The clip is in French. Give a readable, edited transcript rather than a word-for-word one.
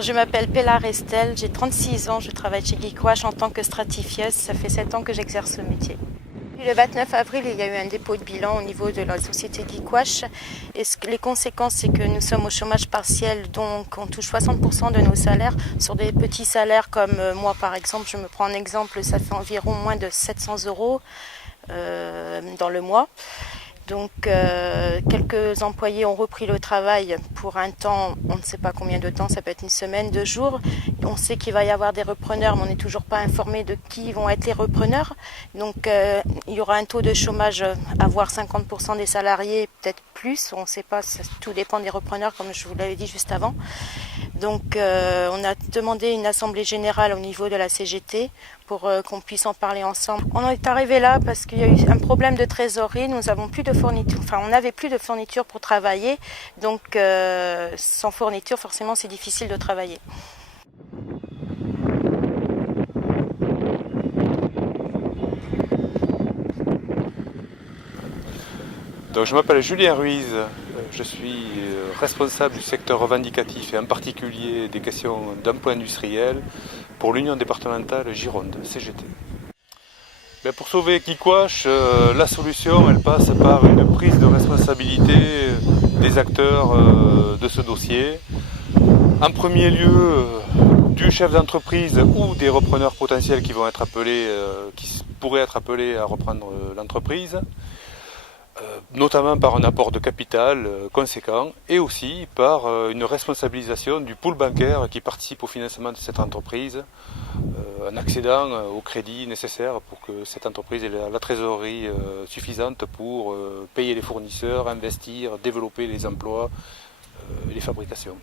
Je m'appelle Pélar Estelle, j'ai 36 ans, je travaille chez Geekwash en tant que stratifieuse, ça fait 7 ans que j'exerce ce métier. Le 29 avril, il y a eu un dépôt de bilan au niveau de la société Geekwash et les conséquences, c'est que nous sommes au chômage partiel, donc on touche 60% de nos salaires sur des petits salaires comme moi par exemple, je me prends un exemple, ça fait environ moins de 700 € dans le mois. Donc quelques employés ont repris le travail pour un temps, on ne sait pas combien de temps, ça peut être une semaine, 2 jours. On sait qu'il va y avoir des repreneurs, mais on n'est toujours pas informé de qui vont être les repreneurs. Donc il y aura un taux de chômage à voir 50% des salariés, peut-être plus, on ne sait pas, tout dépend des repreneurs comme je vous l'avais dit juste avant. Donc on a demandé une assemblée générale au niveau de la CGT pour qu'on puisse en parler ensemble. On est arrivé là parce qu'il y a eu un problème de trésorerie, nous avons plus de fourniture, on n'avait plus de fourniture pour travailler, donc sans fourniture forcément c'est difficile de travailler. Donc, je m'appelle Julien Ruiz, je suis responsable du secteur revendicatif et en particulier des questions d'emploi industriel pour l'Union départementale Gironde, CGT. Pour sauver Geekwash, la solution elle passe par une prise de responsabilité des acteurs de ce dossier. En premier lieu, du chef d'entreprise ou des repreneurs potentiels qui vont être appelés, qui pourraient être appelés à reprendre l'entreprise. Notamment par un apport de capital conséquent et aussi par une responsabilisation du pool bancaire qui participe au financement de cette entreprise en accédant au crédit nécessaire pour que cette entreprise ait la trésorerie suffisante pour payer les fournisseurs, investir, développer les emplois et les fabrications.